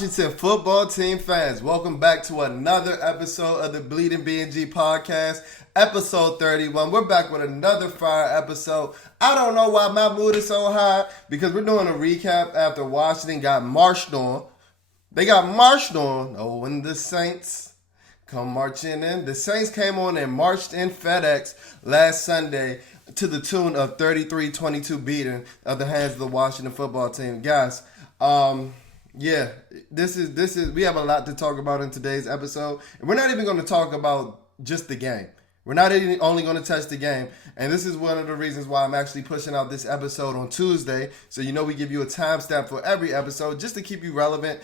Washington football team fans, welcome back to another episode of the BnG podcast, episode 31. We're back with another fire episode. I don't know why my mood is so high, because we're doing a recap after Washington got marched on. They got marched on. Oh, when the Saints come marching in. The Saints came on and marched in FedEx last Sunday to the tune of 33-22 beating of the hands of the Washington football team. Guys, yeah, this is we have a lot to talk about in today's episode. And we're not even going to talk about just the game. We're not only going to touch the game. And this is one of the reasons why I'm actually pushing out this episode on Tuesday. So, we give you a timestamp for every episode just to keep you relevant,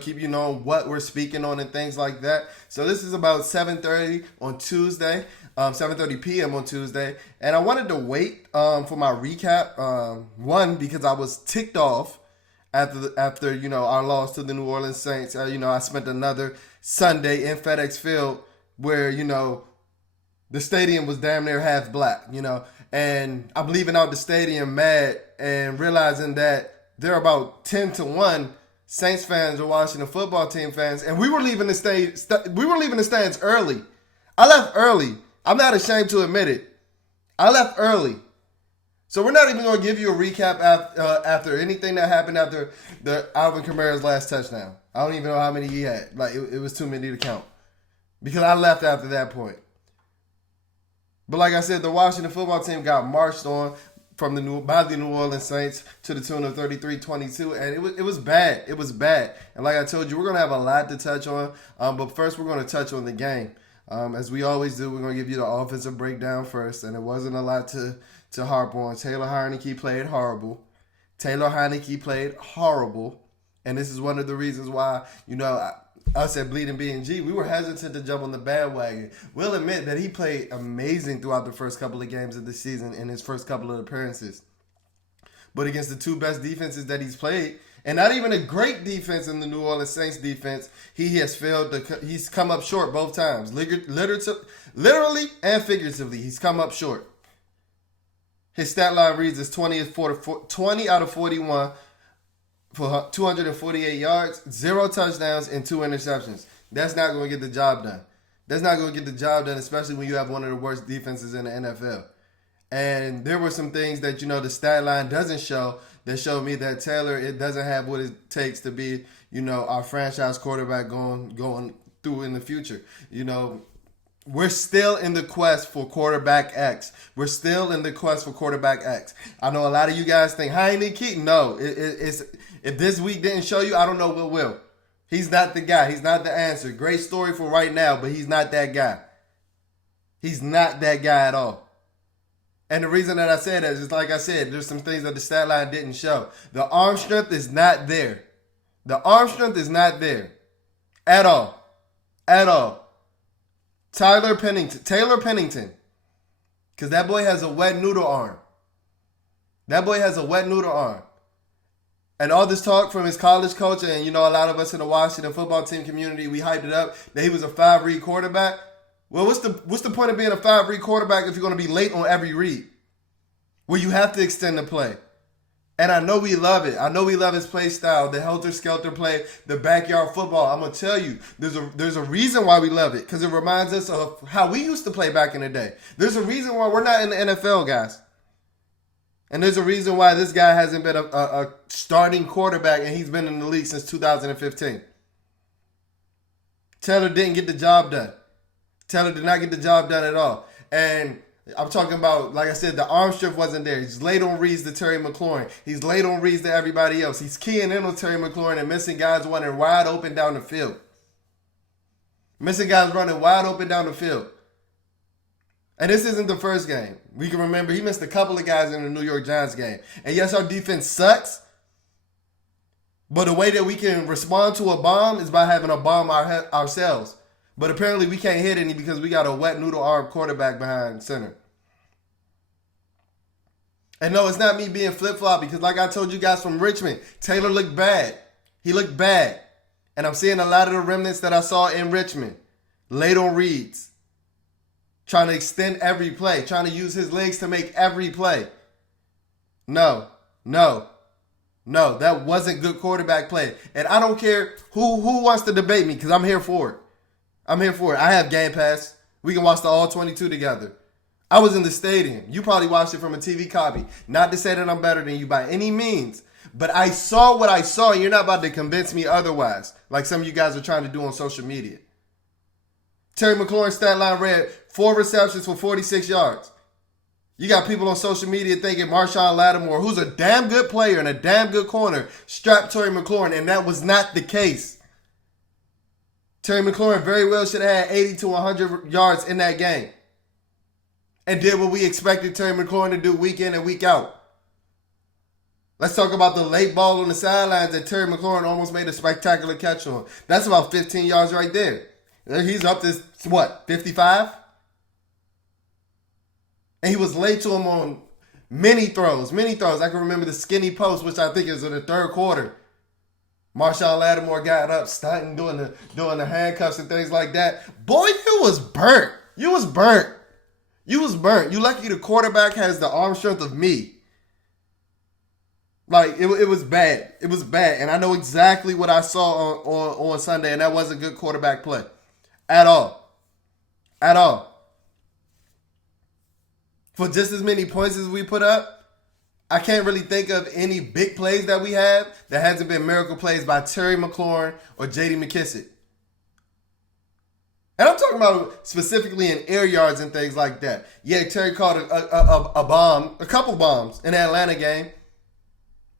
keep you knowing what we're speaking on and things like that. So this is about 7:30 on Tuesday, 7:30 p.m. on Tuesday. And I wanted to wait for my recap, one, because I was ticked off after our loss to the New Orleans Saints. I spent another Sunday in FedEx Field where, the stadium was damn near half black, and I'm leaving out the stadium mad and realizing that there are about 10-1 Saints fans or Washington football team fans, and we were leaving the stands early. I left early. I'm not ashamed to admit it. I left early. So we're not even going to give you a recap after anything that happened after the Alvin Kamara's last touchdown. I don't even know how many he had. It was too many to count, because I left after that point. But like I said, the Washington football team got marched on by the New Orleans Saints to the tune of 33-22, and it was bad. It was bad. And like I told you, we're going to have a lot to touch on. But first, we're going to touch on the game. As we always do, we're going to give you the offensive breakdown first, and it wasn't a lot to harp on. Taylor Heinicke played horrible. And this is one of the reasons why, us at Bleeding BnG, we were hesitant to jump on the bandwagon. We'll admit that he played amazing throughout the first couple of games of the season in his first couple of appearances. But against the two best defenses that he's played, and not even a great defense in the New Orleans Saints defense, he has failed. He's come up short both times. Literally and figuratively, he's come up short. His stat line reads as 20 out of 41 for 248 yards, 0 touchdowns, and 2 interceptions. That's not going to get the job done. That's not going to get the job done, especially when you have one of the worst defenses in the NFL. And there were some things that, the stat line doesn't show that showed me that Taylor, it doesn't have what it takes to be, our franchise quarterback going through in the future. We're still in the quest for quarterback X. I know a lot of you guys think, Heinicke. No, it's if this week didn't show you, I don't know what will. He's not the guy. He's not the answer. Great story for right now, but he's not that guy. He's not that guy at all. And the reason that I said that is, like I said, there's some things that the stat line didn't show. The arm strength is not there. At all. Taylor Pennington. Because that boy has a wet noodle arm. And all this talk from his college coach and, a lot of us in the Washington football team community, we hyped it up that he was a 5-read quarterback. Well, what's the point of being a 5-read quarterback if you're going to be late on every read? Well, you have to extend the play. And I know we love it. I know we love his play style, the helter-skelter play, the backyard football. I'm going to tell you, there's a reason why we love it, because it reminds us of how we used to play back in the day. There's a reason why we're not in the NFL, guys. And there's a reason why this guy hasn't been a starting quarterback, and he's been in the league since 2015. Taylor didn't get the job done. Taylor did not get the job done at all. And I'm talking about, like I said, the arm strength wasn't there. He's late on reads to Terry McLaurin. He's late on reads to everybody else. He's keying in on Terry McLaurin and missing guys running wide open down the field. And this isn't the first game. We can remember he missed a couple of guys in the New York Giants game. And yes, our defense sucks. But the way that we can respond to a bomb is by having a bomb ourselves. But apparently we can't hit any because we got a wet noodle arm quarterback behind center. And no, it's not me being flip-flop, because like I told you guys from Richmond, Taylor looked bad. He looked bad. And I'm seeing a lot of the remnants that I saw in Richmond. Late on reads. Trying to extend every play. Trying to use his legs to make every play. No. No, that wasn't good quarterback play. And I don't care who wants to debate me because I'm here for it. I'm here for it. I have Game Pass. We can watch the all 22 together. I was in the stadium. You probably watched it from a TV copy. Not to say that I'm better than you by any means. But I saw what I saw, and you're not about to convince me otherwise, like some of you guys are trying to do on social media. Terry McLaurin's stat line read 4 receptions for 46 yards. You got people on social media thinking Marshawn Lattimore, who's a damn good player and a damn good corner, strapped Terry McLaurin, and that was not the case. Terry McLaurin very well should have had 80 to 100 yards in that game and did what we expected Terry McLaurin to do week in and week out. Let's talk about the late ball on the sidelines that Terry McLaurin almost made a spectacular catch on. That's about 15 yards right there. He's up to, 55? And he was late to him on many throws. I can remember the skinny post, which I think is in the third quarter. Marshawn Lattimore got up, stunting, doing the handcuffs and things like that. Boy, you was burnt. You lucky the quarterback has the arm strength of me. Like, it was bad. It was bad. And I know exactly what I saw on Sunday, and that wasn't good quarterback play. At all. For just as many points as we put up, I can't really think of any big plays that we have that hasn't been miracle plays by Terry McLaurin or J.D. McKissic. And I'm talking about specifically in air yards and things like that. Yeah, Terry caught a couple bombs in the Atlanta game.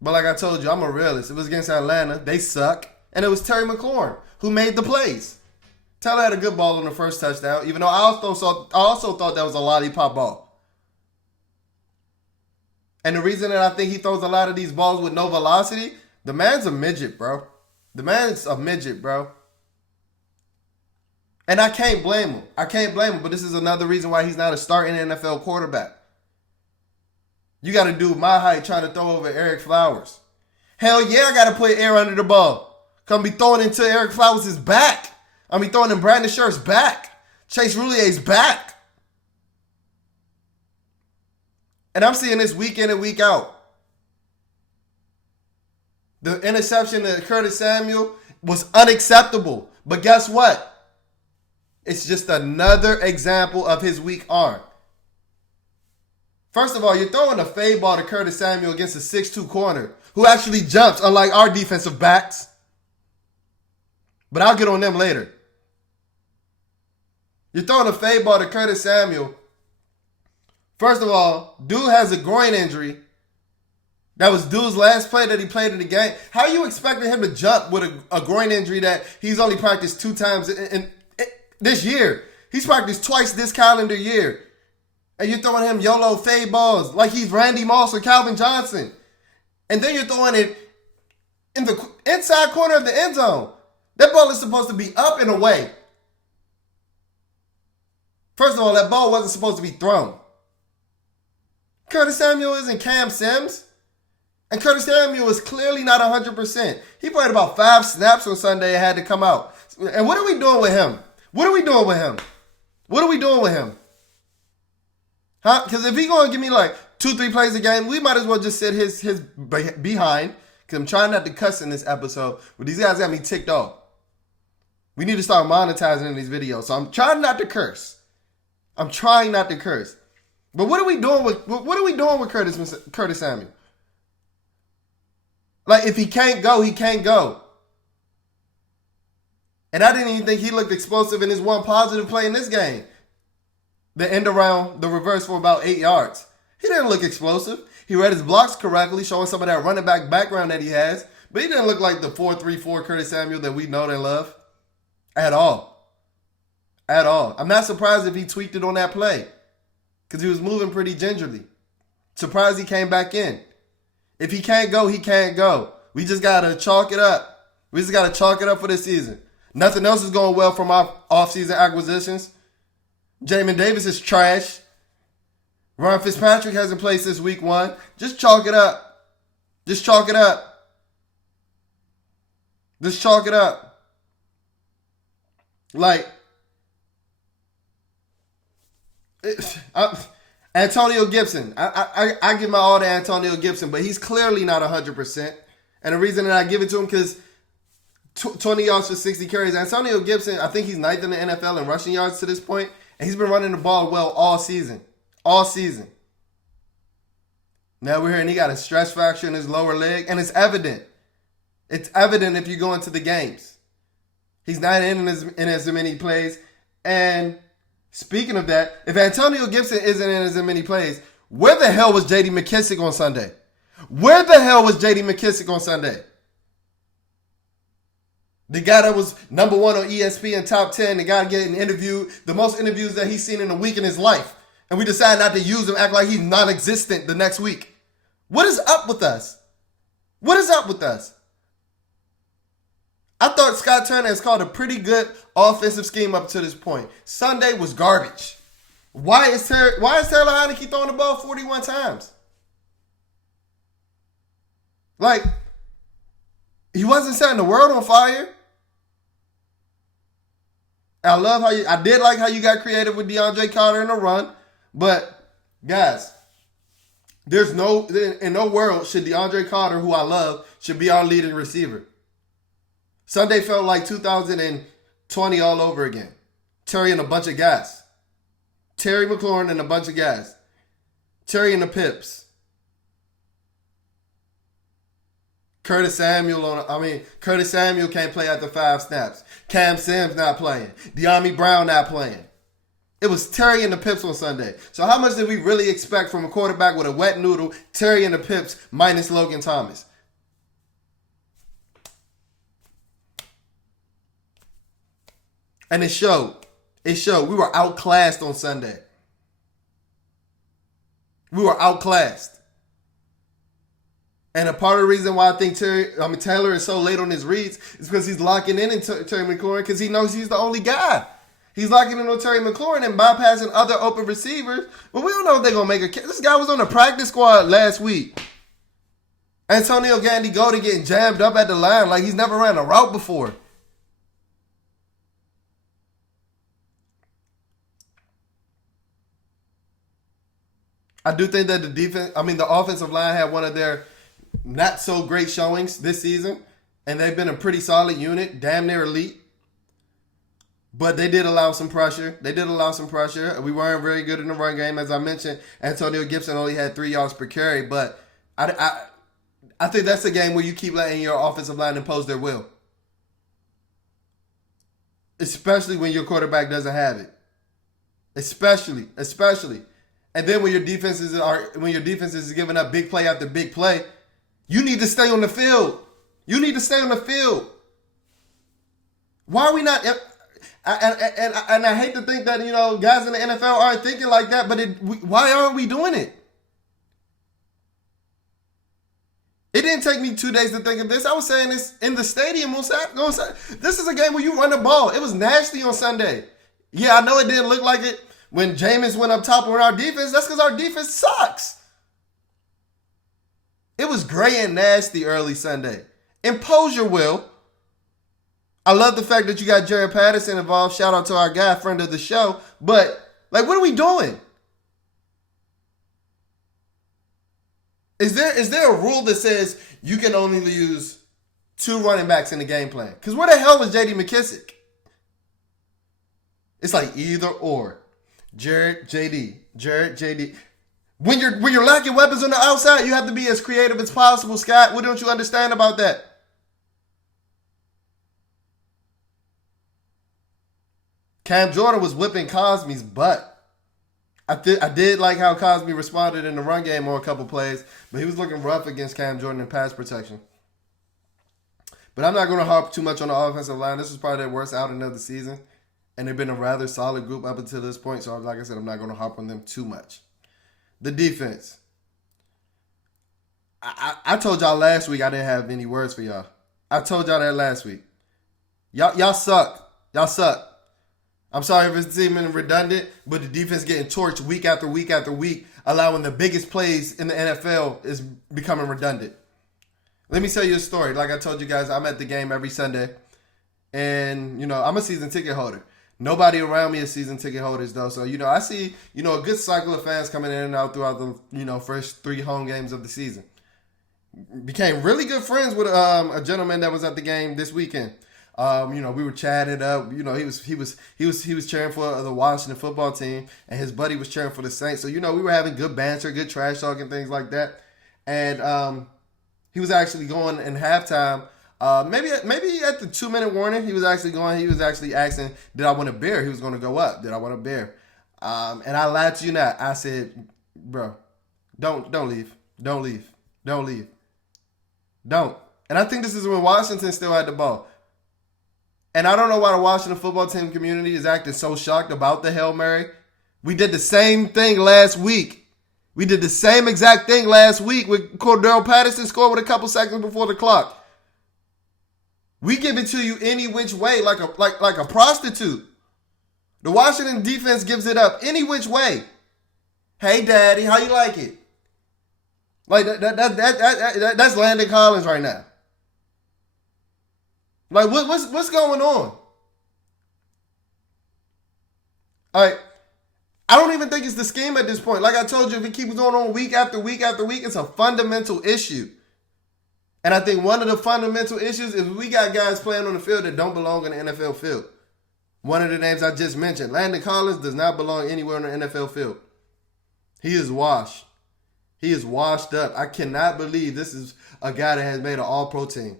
But like I told you, I'm a realist. It was against Atlanta. They suck. And it was Terry McLaurin who made the plays. Taylor had a good ball on the first touchdown, even though I also thought that was a lollipop ball. And the reason that I think he throws a lot of these balls with no velocity, the man's a midget, bro. And I can't blame him. But this is another reason why he's not a starting NFL quarterback. You got to do my height trying to throw over Eric Flowers. Hell yeah, I got to put air under the ball. Come be throwing into Eric Flowers' back. I mean, throwing in Brandon Scherf's back. Chase Roulier's back. And I'm seeing this week in and week out. The interception to Curtis Samuel was unacceptable. But guess what? It's just another example of his weak arm. First of all, you're throwing a fade ball to Curtis Samuel against a 6'2 corner who actually jumps, unlike our defensive backs. But I'll get on them later. You're throwing a fade ball to Curtis Samuel. First of all, dude has a groin injury. That was dude's last play that he played in the game. How are you expecting him to jump with a groin injury that he's only practiced 2 times in this year? He's practiced twice this calendar year. And you're throwing him YOLO fade balls like he's Randy Moss or Calvin Johnson. And then you're throwing it in the inside corner of the end zone. That ball is supposed to be up and away. First of all, that ball wasn't supposed to be thrown. Curtis Samuel isn't Cam Sims. And Curtis Samuel is clearly not 100%. He played about 5 snaps on Sunday and had to come out. And what are we doing with him? Huh? Because if he's going to give me like 2-3 plays a game, we might as well just sit his behind. Because I'm trying not to cuss in this episode. But these guys got me ticked off. We need to start monetizing in these videos. So I'm trying not to curse. But what are we doing with Curtis Samuel? Like, if he can't go, he can't go. And I didn't even think he looked explosive in his one positive play in this game. The end around the reverse for about 8 yards. He didn't look explosive. He read his blocks correctly, showing some of that running back background that he has. But he didn't look like the 4.34 Curtis Samuel that we know and love. At all. I'm not surprised if he tweaked it on that play. Because he was moving pretty gingerly. Surprised he came back in. If he can't go, he can't go. We just got to chalk it up. For this season. Nothing else is going well from our offseason acquisitions. Jamin Davis is trash. Ron Fitzpatrick hasn't played since week 1. Just chalk it up. Like, Antonio Gibson. I give my all to Antonio Gibson, but he's clearly not 100%. And the reason that I give it to him because 20 yards for 60 carries. Antonio Gibson, I think he's ninth in the NFL in rushing yards to this point, and he's been running the ball well all season. All season. Now we're hearing he got a stress fracture in his lower leg, and it's evident. It's evident if you go into the games. He's not in as many plays. And speaking of that, if Antonio Gibson isn't in as many plays, where the hell was J.D. McKissic on Sunday? Where the hell was J.D. McKissic on Sunday? The guy that was number one on ESPN top 10, the guy getting interviewed, the most interviews that he's seen in a week in his life. And we decided not to use him, act like he's non-existent the next week. What is up with us? What is up with us? I thought Scott Turner has called a pretty good offensive scheme up to this point. Sunday was garbage. Why is Taylor Heineke throwing the ball 41 times? Like, he wasn't setting the world on fire. I did like how you got creative with DeAndre Carter in the run, but guys, in no world should DeAndre Carter, who I love, should be our leading receiver. Sunday felt like 2020 all over again. Terry and a bunch of guys. Terry McLaurin and a bunch of guys. Terry and the Pips. Curtis Samuel can't play after 5 snaps. Cam Sims not playing. De'Ami Brown not playing. It was Terry and the Pips on Sunday. So how much did we really expect from a quarterback with a wet noodle, Terry and the Pips minus Logan Thomas? And it showed. It showed. We were outclassed on Sunday. We were outclassed. And a part of the reason why I think Taylor is so late on his reads is because he's locking in Terry McLaurin because he knows he's the only guy. He's locking in on Terry McLaurin and bypassing other open receivers. But we don't know if they're going to make a catch. This guy was on the practice squad last week. Antonio Gandy-Golden getting jammed up at the line like he's never ran a route before. I do think that the offensive line had one of their not so great showings this season, and they've been a pretty solid unit, damn near elite. But they did allow some pressure. We weren't very good in the run game. As I mentioned, Antonio Gibson only had 3 yards per carry, but I think that's a game where you keep letting your offensive line impose their will. Especially when your quarterback doesn't have it. Especially. And then when your defense is giving up big play after big play, you need to stay on the field. Why are we not? And I hate to think that guys in the NFL aren't thinking like that, but why aren't we doing it? It didn't take me 2 days to think of this. I was saying this in the stadium on Saturday. This is a game where you run the ball. It was nasty on Sunday. Yeah, I know it didn't look like it when Jameis went up top on our defense. That's because our defense sucks. It was gray and nasty early Sunday. Impose your will. I love the fact that you got Jared Patterson involved. Shout out to our guy, friend of the show. But, what are we doing? Is there a rule that says you can only use 2 running backs in the game plan? Because where the hell was J.D. McKissic? It's like either or. Jared, J.D. When you're lacking weapons on the outside, you have to be as creative as possible, Scott. What don't you understand about that? Cam Jordan was whipping Cosme's butt. I did like how Cosme responded in the run game on a couple plays, but he was looking rough against Cam Jordan in pass protection. But I'm not going to harp too much on the offensive line. This is probably their worst outing of the season, and they've been a rather solid group up until this point. So, like I said, I'm not going to harp on them too much. The defense. I told y'all last week I didn't have any words for y'all. I told y'all that last week. Y'all suck. Y'all suck. I'm sorry if it's seeming redundant, but the defense getting torched week after week after week, allowing the biggest plays in the NFL is becoming redundant. Let me tell you a story. Like I told you guys, I'm at the game every Sunday, and, I'm a season ticket holder. Nobody around me is season ticket holders, though. So, I see, a good cycle of fans coming in and out throughout the, first 3 home games of the season. became really good friends with a gentleman that was at the game this weekend. We were chatting up. He was cheering for the Washington football team, and his buddy was cheering for the Saints. So we were having good banter, good trash talk, and things like that. And he was actually going in halftime. Maybe at the 2-minute warning, he was actually going. He was actually asking, "Did I want a beer?" He was going to go up. Did I want a beer? And I lied to you not. I said, "Bro, don't leave. Don't leave. Don't leave. Don't." And I think this is when Washington still had the ball. And I don't know why the Washington football team community is acting so shocked about the Hail Mary. We did the same thing last week. We did the same exact thing last week with Cordell Patterson scored with a couple seconds before the clock. We give it to you any which way, like a prostitute. The Washington defense gives it up any which way. Hey, Daddy, how you like it? Like that's Landon Collins right now. Like what's going on? All right. I don't even think it's the scheme at this point. Like I told you, if it keeps going on week after week after week, it's a fundamental issue. And I think one of the fundamental issues is we got guys playing on the field that don't belong in the NFL field. One of the names I just mentioned, Landon Collins, does not belong anywhere on the NFL field. He is washed. He is washed up. I cannot believe this is a guy that has made an all-pro team.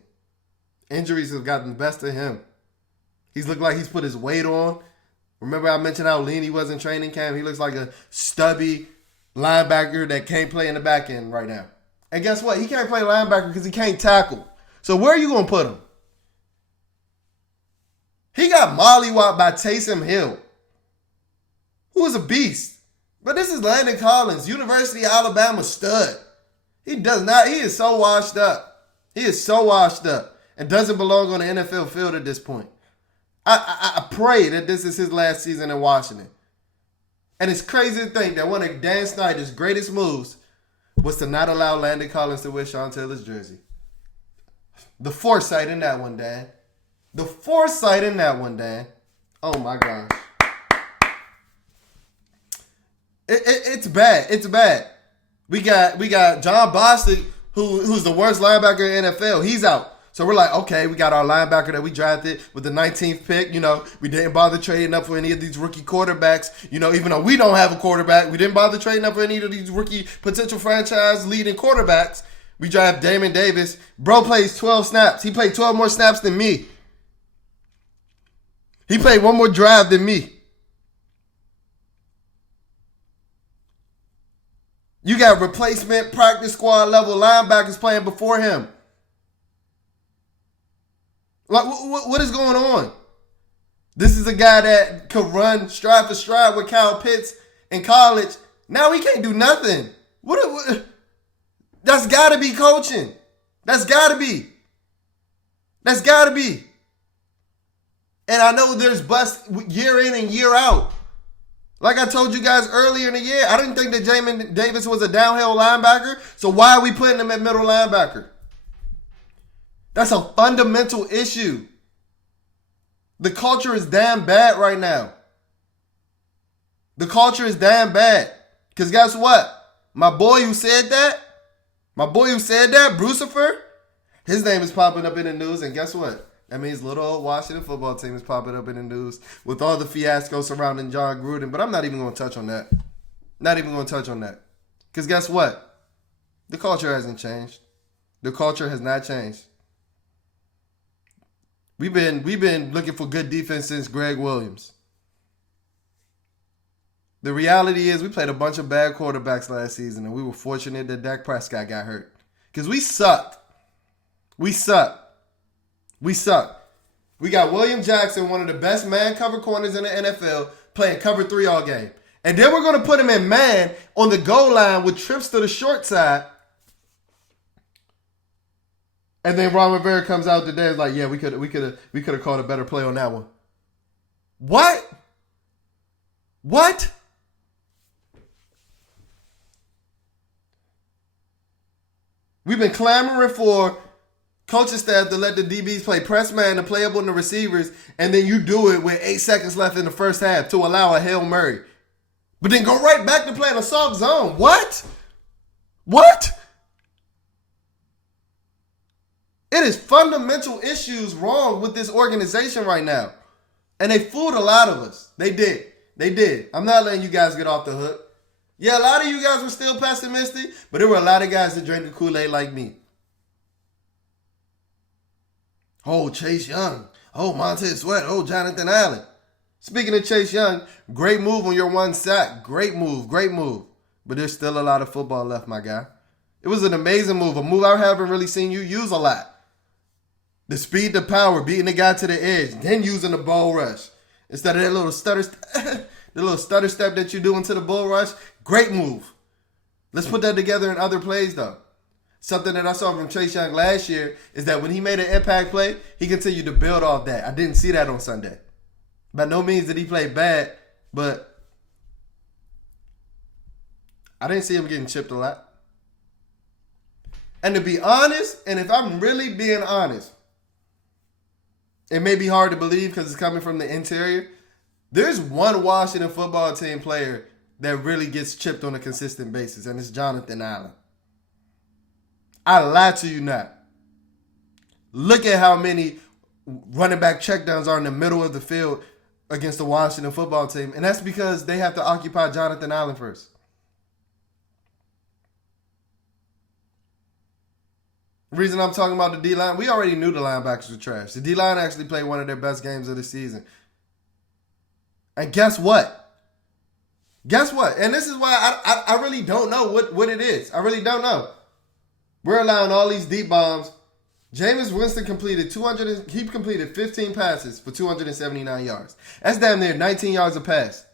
Injuries have gotten the best of him. He's looked like he's put his weight on. Remember I mentioned how lean he was in training camp? He looks like a stubby linebacker that can't play in the back end right now. And guess what? He can't play linebacker because he can't tackle. So where are you going to put him? He got mollywopped by Taysom Hill, who is a beast. But this is Landon Collins, University of Alabama stud. He is so washed up. He is so washed up and doesn't belong on the NFL field at this point. I pray that this is his last season in Washington. And it's crazy to think that one of Dan Snyder's greatest moves was to not allow Landon Collins to wear Sean Taylor's jersey. The foresight in that one, Dan. The foresight in that one, Dan. Oh, my gosh. It's bad. It's bad. We got John Bostic, who's the worst linebacker in the NFL. He's out. So we're like, okay, we got our linebacker that we drafted with the 19th pick. We didn't bother trading up for any of these rookie quarterbacks. Even though we don't have a quarterback, we didn't bother trading up for any of these rookie potential franchise leading quarterbacks. We draft Damon Davis. Bro plays 12 snaps. He played 12 more snaps than me. He played one more drive than me. You got replacement practice squad level linebackers playing before him. Like, what is going on? This is a guy that could run stride for stride with Kyle Pitts in college. Now he can't do nothing. What that's got to be coaching. That's got to be. That's got to be. And I know there's busts year in and year out. Like I told you guys earlier in the year, I didn't think that Jamin Davis was a downhill linebacker. So why are we putting him at middle linebacker? That's a fundamental issue. The culture is damn bad right now. The culture is damn bad. Because guess what? My boy who said that, Brucifer, his name is popping up in the news. And guess what? That means little old Washington football team is popping up in the news with all the fiasco surrounding John Gruden. But I'm not even going to touch on that. Not even going to touch on that. Because guess what? The culture hasn't changed. The culture has not changed. We've been looking for good defense since Greg Williams. The reality is we played a bunch of bad quarterbacks last season, and we were fortunate that Dak Prescott got hurt. Because we sucked. We sucked. We sucked. We got William Jackson, one of the best man cover corners in the NFL, playing cover 3 all game. And then we're going to put him in man on the goal line with trips to the short side. And then Ron Rivera comes out today and is like, yeah, we could have called a better play on that one. What? What? We've been clamoring for coaching staff to let the DBs play press man and play up on the receivers, and then you do it with 8 seconds left in the first half to allow a Hail Mary. But then go right back to playing a soft zone. What? What? It is fundamental issues wrong with this organization right now. And they fooled a lot of us. They did. They did. I'm not letting you guys get off the hook. Yeah, a lot of you guys were still pessimistic, but there were a lot of guys that drank the Kool-Aid like me. Oh, Chase Young. Oh, Montez Sweat. Oh, Jonathan Allen. Speaking of Chase Young, great move on your one sack. Great move. Great move. But there's still a lot of football left, my guy. It was an amazing move. A move I haven't really seen you use a lot. The speed to power, beating the guy to the edge, then using the bull rush. Instead of that little stutter, the little stutter step that you do into the bull rush. Great move. Let's put that together in other plays, though. Something that I saw from Chase Young last year is that when he made an impact play, he continued to build off that. I didn't see that on Sunday. By no means did he play bad, but I didn't see him getting chipped a lot. And to be honest, and if I'm really being honest, it may be hard to believe because it's coming from the interior. There's one Washington football team player that really gets chipped on a consistent basis, and it's Jonathan Allen. I lie to you not. Look at how many running back checkdowns are in the middle of the field against the Washington football team, and that's because they have to occupy Jonathan Allen first. The reason I'm talking about the D-line, we already knew the linebackers were trash. The D-line actually played one of their best games of the season. And guess what? Guess what? And this is why I really don't know what it is. I really don't know. We're allowing all these deep bombs. Jameis Winston completed 15 passes for 279 yards. That's damn near 19 yards a pass.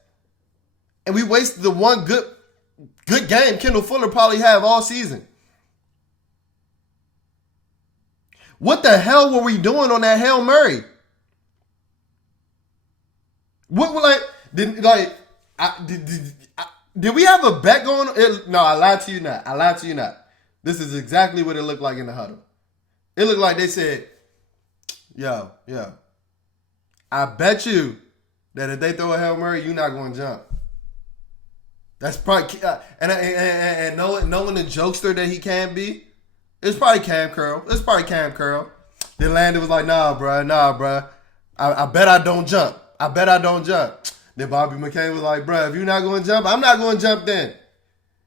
And we wasted the one good game Kendall Fuller probably have all season. What the hell were we doing on that Hail Mary? Did we have a bet going on? No, I lied to you not. This is exactly what it looked like in the huddle. It looked like they said, yo, I bet you that if they throw a Hail Mary, you're not going to jump. That's probably, and knowing the jokester that he can be, it's probably Cam Curl. Then Landon was like, nah, bruh. I bet I don't jump. Then Bobby McCain was like, bruh, if you're not going to jump, I'm not going to jump then.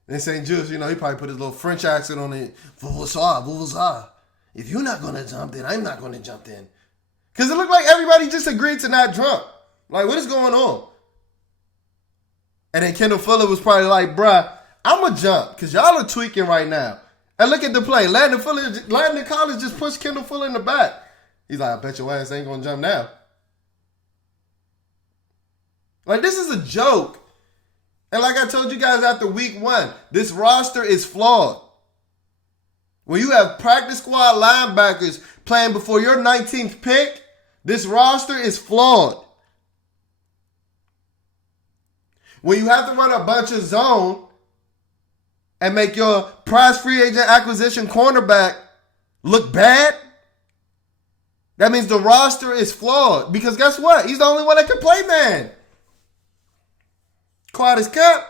Then St. Jude, he probably put his little French accent on it. Vuvuzah. If you're not going to jump, then I'm not going to jump then. Because it looked like everybody just agreed to not jump. Like, what is going on? And then Kendall Fuller was probably like, bruh, I'm going to jump because y'all are tweaking right now. And look at the play. Landon Collins just pushed Kendall Fuller in the back. He's like, I bet your ass ain't going to jump now. Like, this is a joke. And like I told you guys after week 1, this roster is flawed. When you have practice squad linebackers playing before your 19th pick, this roster is flawed. When you have to run a bunch of zone and make your prize free agent acquisition cornerback look bad, that means the roster is flawed. Because guess what? He's the only one that can play man. Quiet as kept.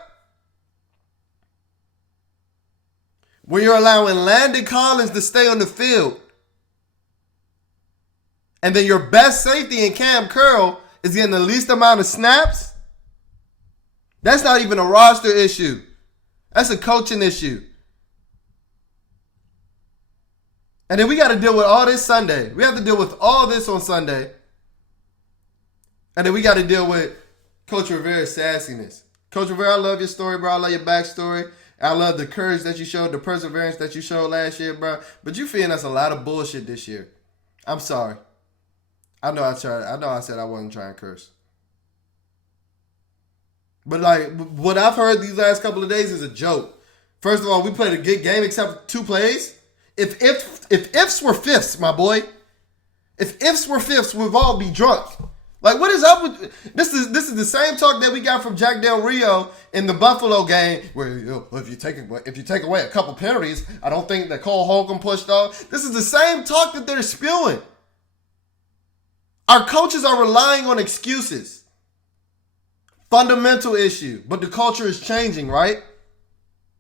When you're allowing Landon Collins to stay on the field, and then your best safety in Cam Curl is getting the least amount of snaps, that's not even a roster issue. That's a coaching issue. And then we got to deal with all this Sunday. We have to deal with all this on Sunday. And then we got to deal with Coach Rivera's sassiness. Coach Rivera, I love your story, bro. I love your backstory. I love the courage that you showed, the perseverance that you showed last year, bro. But you feeding us a lot of bullshit this year. I'm sorry. I know I said I wasn't trying to curse. But like, what I've heard these last couple of days is a joke. First of all, we played a good game except 2 plays. If ifs were fifths, my boy. If ifs were fifths, we'd all be drunk. Like, what is up with this? Is the same talk that we got from Jack Del Rio in the Buffalo game, where if you take away a couple penalties, I don't think that Cole Holcomb pushed off. This is the same talk that they're spewing. Our coaches are relying on excuses. Fundamental issue, but the culture is changing, right?